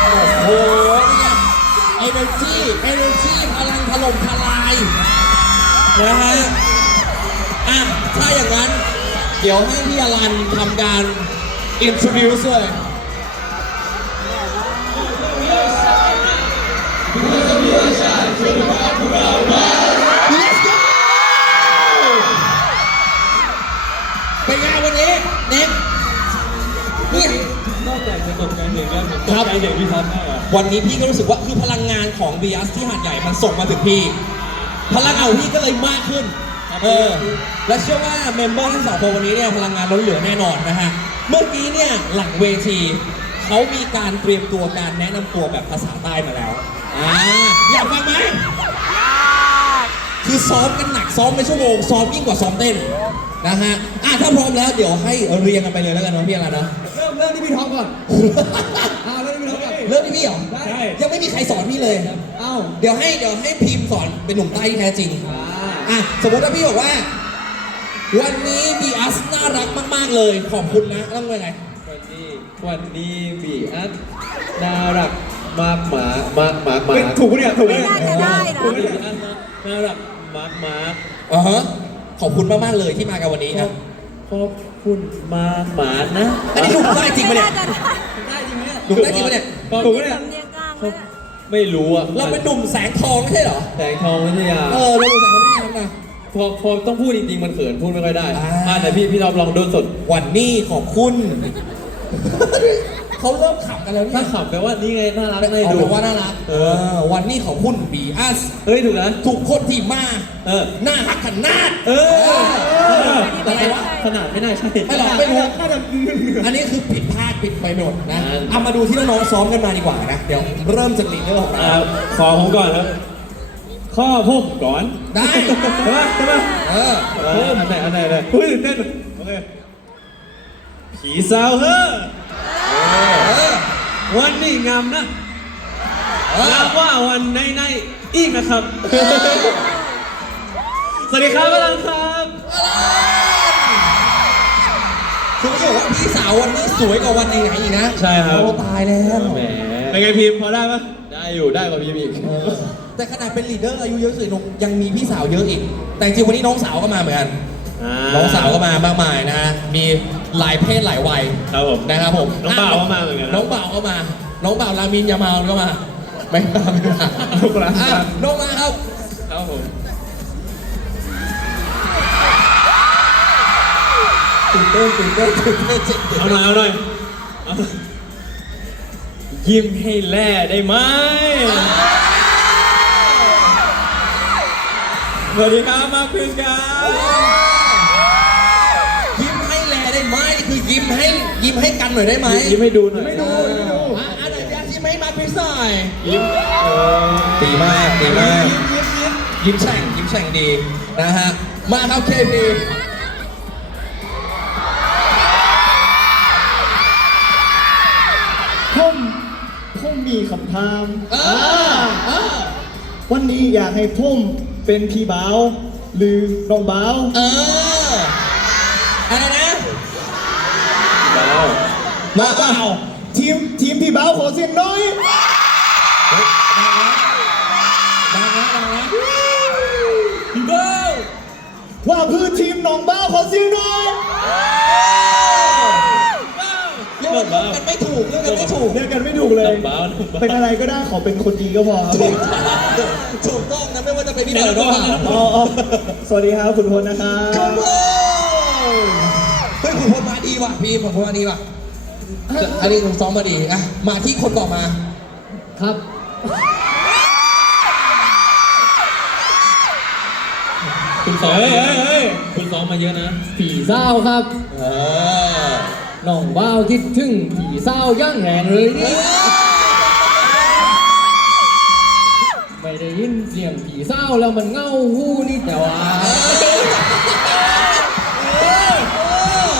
โอ้โหเอเนอร์จีเอเนอร์จีพลังถล่มทลายนะฮะอะถ้าอย่างนั้น เดี๋ยวให้พี่อลันทำการ introduce เลย Let's เป็นไงวันนี้เน็กเนี่ยนอกจากจะตกใจเด็กแล้วผมตครักบใจเด็กพี่ท็อปมากอะวันนี้พี่ก็รู้สึกว่าคือพลังงานของ b ี s ที่หาดใหญ่มันส่งมาถึงพี่ พลังเอาพี่ก็เลยมากขึ้น เออ และเชื่อว่าเมมเบอร์ทั้งสองคนวันนี้เนี่ยพลังงานล้นเหลือแน่นอนนะฮะ เมื่อกี้เนี่ยหลังเวทีเขามีการเตรียมตัวการแนะนำตัวแบบภาษาใต้มาแล้ว อ่า อยากฟังไหมคือซ้อมกันหนักซ้อมเป็นชั่วโมงซ้อมยิ่งกว่าซ้อมเต้น นะฮะอะถ้าพร้อมแล้วเดี๋ยวให้เรียงกันไปเลยแล้วกันเนาะพี่อะไรนะเริ่มเริ่มที่พี่ท็อปก่อนอ่าเริ่มที่พี่ท็อปก่อน เริ่มที่พี่เหรอได้ยังไม่มีใครสอนพี่เลยเอ้าเดี๋ยวให้เดี๋ยวให้พิมพ์สอนเป็นหนุ่มใต้ที่แท้จริง อ่าอะสมมติว่าพี่บอกว่า วันนี้บีอัสน่ารักมากๆเลยขอบคุณนะต้องเป็นไงวันนี้วันนี้บีอันน่ารักมากหมามากหมากหมาเฮ้ยถูกปะเนี่ยถูกปะไม่เนี่ยน่าจะได้นะวันนี้บีอันน่ารักมากหมากอ่าฮะ ขอบคุณมากๆเลยที่มากันวันนี้ขอนะบขอบคุณมากหมานะอันนี้หนุ่มใต้จริงปะเนี่ยไม่น่าจะได้ได้จริงไหมเนี่ยหนุ่มใต้จริงปะเนี่ยขอบถูคุกณปะเนี่ย สำเนียงกลางเลยนะไม่รู้อะเราเป็นหนุ่มแสงทองไม่ใช่เหรอ แสงทองวิทยาเออเราหนุ่มแสงทองไม่ใช่นะพอพอต้องพูดจริงๆมันเขินพูดไม่ค่อยได้อ่า อ่าแต่พี่พี่ท็อปลองโดนสด วันนี้ขอบคุณ เขาเริ่มขับกันแล้วเนี่ถ้ายขับแปลว่านี่ไงน่ารักไม่เอาดู เป็นว่าน่ารักเออ วันนี้ขอบคุณบีอัสเฮ้ยถูกนะทุกคนที่มาเออหน้าฮักกันหน้าเออเออ อะไรวะ ขนาดไม่น่าใช่ ไม่หรอกไม่รู้น่าจะเหนืออันนี้คือผิดพลาดผิดไปหมดนะอ่า เอามาดูที่น้องๆซ้อมกันมาดีกว่านะ เดี๋ยวเริ่มจากลีดเดอร์ของอ่าเราขอผมก่อนครับ ข้อผมก่อนได้ ใช่ไหมใช่ไหมเออ เอออันไหนอันไหนเลยอุ้ยตื่นเต้นโอเคผีสาวเฮ้อเออ วันนี้งามนะเอองามว่าวันในในอีกนะครับ สวัสดีครับพลังครับ คือเขาบอกว่าพี่สาววันนี้สวยกว่าวันไหนๆอีกนะใช่ครับ โอ้ตายแล้วแหมเป็นไงพิมพ์พอได้ปะได้อยู่ได้กว่าพิมพ์อีกเออแต่ขนาดเป็นลีดเดอร์อายุเยอะสุดนงยังมีพี่สาวเยอะอีก แต่จริงๆวันนี้น้องสาวก็มาเหมือนกัน น้องสาวก็มามากมายนะฮะมีหลายเพศหลายวัยครับผมนะครับผมน้องบ่าวก็มาเหมือนกันนะน้องบ่าว ก็มา น้องบ่าวรามินยามาลก็มาไม่มาไม่มาลูกหลานอะน้องมาครับครับผมตื่นเต้นตื่นเต้นตื่นเต้นจริงเอาหน่อยเอาหน่อยเอาหน่อยยิ้มให้แล่ได้ไหมสวัสดีครับมาคืนครับ คือยิ้มให้ยิ้มให้กันหน่อยได้ไหมยิ้มให้ดูหน่อยไม่ดูไม่ดูอะอันไหนอยากยิ้มให้มาพิซซ่หน่อยยิ้มเออดีมากดีมาก ยิ้มยิ้มยิ้มยิ้มแฉ่งยิ้มแฉ่งดีนะฮะ มาครับเคพีผมผมมีคำถามเออเออวันนี้อยากให้ผมเป็นพี่บ่าวหรือน้องบ่าวเอออะไรนะว้าว มาเปล่าทีมทีมพี่บ่าวขอเสียงหน้อยดังนะดังนะพี่บ่าวว่าพื้นทีมน้องบ่าวขอเสียงหน้อยเรียกว่าเลือกกันไม่ถูกเลือกกันไม่ถูกเรียกกันไม่ถูกเลยน้องบ่าวน้องบ่าว เป็นอะไรก็ได้ขอเป็นคนดีก็พอครับถูกต้องถูกต้องนะไม่ว่าจะเป็นพี่เบิร์ดหรือเปล่า อ๋ออ๋อสวัสดีครับคุณพลนะครับ ครับผมเฮ้ยคุณพลมาดีว่ะพี่ผมพลมาดีว่ะ อันนี้ผมซ้อมมาดีอะมาที่คนต่อมา ครับ คุณซ้อมเฮ้ยเฮ้ยเฮ้ยคุณซ้อมมาเยอะนะ ผีเศร้าครับ เออน้องบ้าวคิดถึงผีเศร้าย่างแหงเลยเอนี่อไม่ได้ยินเสียงผีเศร้าแล้วมันเง่าหูนี่แต่ว่าเอ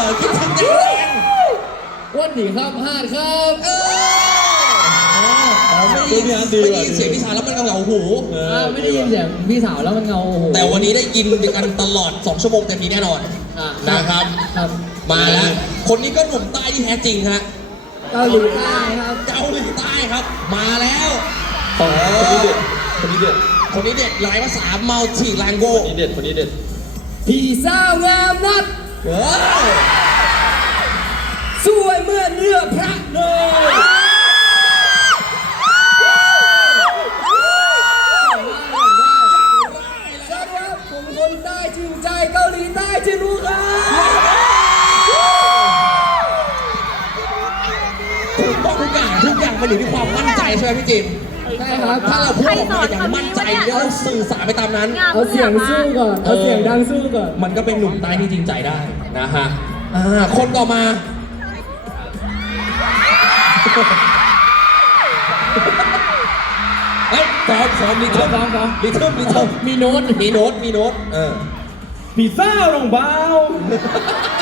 อคิดถึงยัง ไงวันนี้ครับฮาดครับเออไม่ได้ยินไม่ได้เสียงพี่ชายแล้วมันเหงาหู อไม่ได้ยินเสียงพี่สาวแล้วมันเงาโอ้โหแต่วันนี้ได้ยินกันตลอด 2 ชั่วโมงเต็มนี้แน่นอนอะนะครับ ครับมาแล้ว คนนี้ก็หนุ่มใต้ที่แท้จริงฮะเกาหลีใต้ครับเกาหลีใต้ครับ มาแล้วคนนี้เด็ดคนนี้เด็ดคนนี้เด็ดหลายภาษามัลติแลงโกคนนี้เด็ดคนนี้เด็ดผีเศร้างามนัด เออ สวยเมื่อเรือพระเลยสวัสดีครับผมคนใต้จริงใจเกาหลีใต้ที่รู้ครับถูกต้องทุกอย่างทุกอย่างมันอยู่ที่ความมั่นใจใช่ไหมพี่จิมใช่ครับถ้าเราพูดออกมาอย่างมั่นใจแล้วเราสื่อสารไปตามนั้น เอาเสียงสู้ก่อน เอาเสียงดังสู้ก่อน มันก็เป็นหนุ่มใต้ที่จริงใจได้นะฮะอ่าคนต่อมา เฮ้ยซ้อมซ้อมลิทึมซ้อมซ้อมลิทึมลิทึมมีโน้ตมีโน้ตมีโน้ตเออผีเศร้าน้องเบา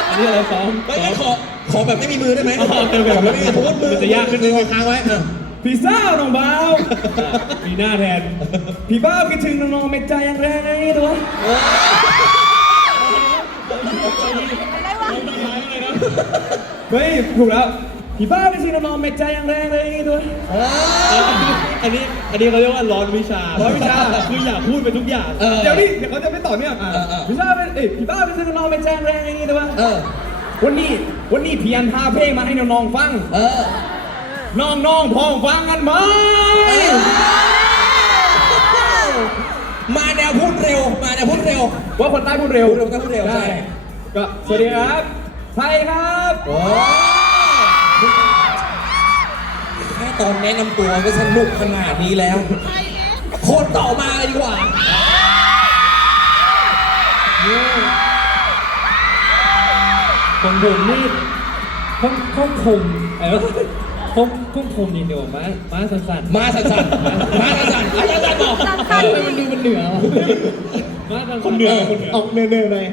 อันนี้อะไรซ้อมเฮ้ยงั้นขอขอแบบไม่มีมือได้ไหมอ๋อโอเคโอเคขอแบบไม่มีมือมือมันจะยากขึ้นมือค้างไว้เออผีเศร้าน้องเบามีหน้าแทนผีบ้าคิดถึงน้องๆเม็ดใจอย่างแรงไอ้ตัวเฮ้ย ถูกแล้ว ผีบ้าคิดถึงน้องๆเม็ดใจอย่างแรงเลยไอ้ตัวอันนี้อันนี้เขาเรียกว่าร้อนวิชาร้อยวิชา คืออยากพูดไปทุกอย่าง เออ เดี๋ยวนี้เดี๋ยวเขาจะไม่ต่อเนื่องเออเออ ผีบ้าเป็นเอ้ยผีบ้าเป็นน้องๆเม็ดใจอย่างแรงไอ้ตัวเออ วันนี้วันนี้เพียนพาเพลงมาให้น้องๆฟัง เออ น้องๆพร้อมฟังกันไหมมาแนวพูดเร็ว มาแนวพูดเร็ว ว่าคนใต้พูดเร็วพูดเร็วพูดเร็วใช่ ก็สวัสดีครับ ไทยครับ โอ้ ตอนแนะนำตัวก็สนุกขนาดนี้แล้ว คนต่อมาเลยดีกว่าของผมนี่ข้องข้องผมไอ้วะข้องข้องผมนี่เดี๋ยวมามาสั้นๆมาสันสันมาสันสันอาจารย์บอกทำไมมันดูมันเหนือวะมาสั้นๆคนเหนือคนเหนือออกเนื้อเนื้อเลย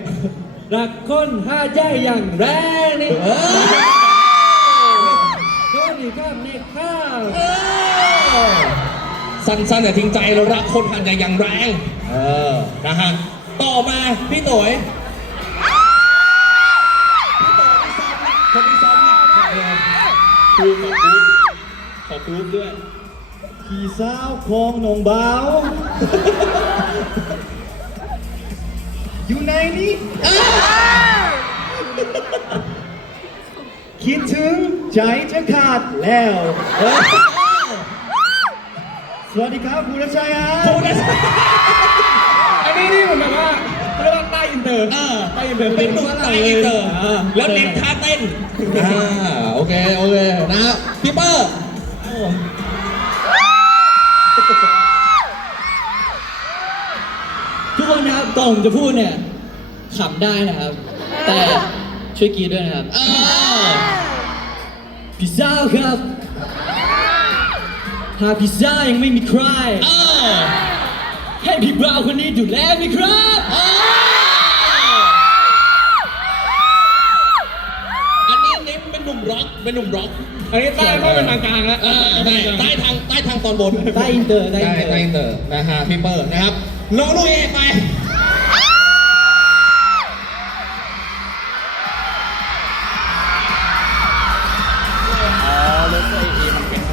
รักคนห้าใจอย่างแรงนี่ สั้นสั้นแต่ทิ้งใจเรารักคนหันใจอย่างแรง เออ นะฮะ ต่อมาพี่ตุ๋ยคนที่ซ้อมหนักมากเลยครูขอคูขอคูด้วยพี่สาวของน้องบ่าวอยู่ไหนนี่ คิดถึงใจจะขาดแล้วสวัสดีครับคุณรัชชัยฮะพูดได้สิอันนี้นี่ผมแบบว่าเรียกว่าใต้อินเตอร์เออใต้อินเตอร์เป็นหนุ่มใต้อินเตอร์าแล้วเน้นท่าเต้นอ่าโอเค โอเค นะฮะพี่เปอร์ทุกคนนะครับก่อนผมจะพูดเนี่ยขำได้นะครับ แต่ช่วยกรีดด้วยนะครับ เออ พี่สาวครับ หากพี่สาวยังไม่มีใคร เออให้พี่บ่าวคนนี้ดูแลไหมครับ เอออันนี้นิ้มเป็นหนุ่มร็อกเป็นหนุ่มร็อกอันนี้ใต้เข้าเป็นทางกลางแล้วเออใช่ใต้ทางใต้ทางตอนบน ใต้อินเตอร์ใต้อินเตอร์ใต้อินเตอร์นะฮะพี่เปิร์นะครับน้องลุยไป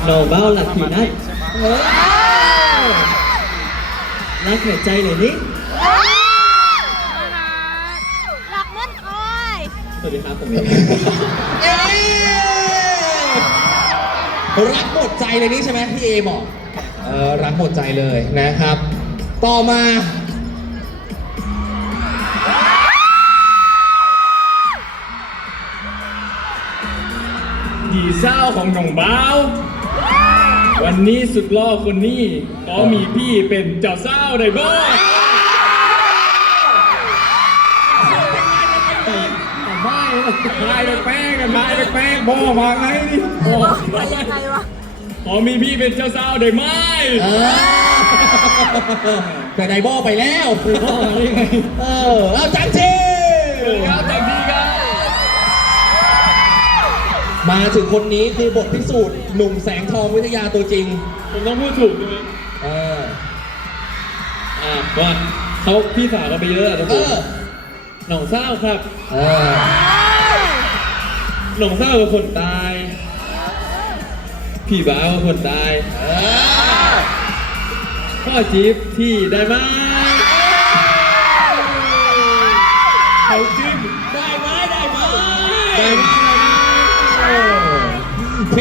โนเบ้าหลักผีนัดรักหัวใจเลยนี่หลักเงินคอยสวัสดีครับผมเองเอ้ยรักหมดใจเลยนี่ใช่ไหมพี่เอบอกเออรักหมดใจเลยนะครับ ต่อมาผีเศร้าของหนองบ้า ววันนี้สุดล่อคนนี้ก็มีพี่เป็นเจ้าเศร้าได้บ้างไม่ทายแป้งกันทายแป้งบอมาไงนี่ไปยังไงวะขอมีพี่เป็นเจ้าเศร้าได้ไหมเออแต่ไดโบไปแล้วพ่อมาได้ไงเออเอาจังจี มาถึงคนนี้คือบทพิสูจน์หนุ่มแสงทองวิทยาตัวจริงผมต้องพูดถูกใช่ไหมเอออ่าว่าเขาพี่สาวเราไปเยอะอะทุกเอคนอหนองเศร้าครับ เออหลงเศร้ากับคนตาย พี่บ้าวกับคนตาย เออพ่อจิ๊บที่ได้ไหมเขาจิ๊บ ไ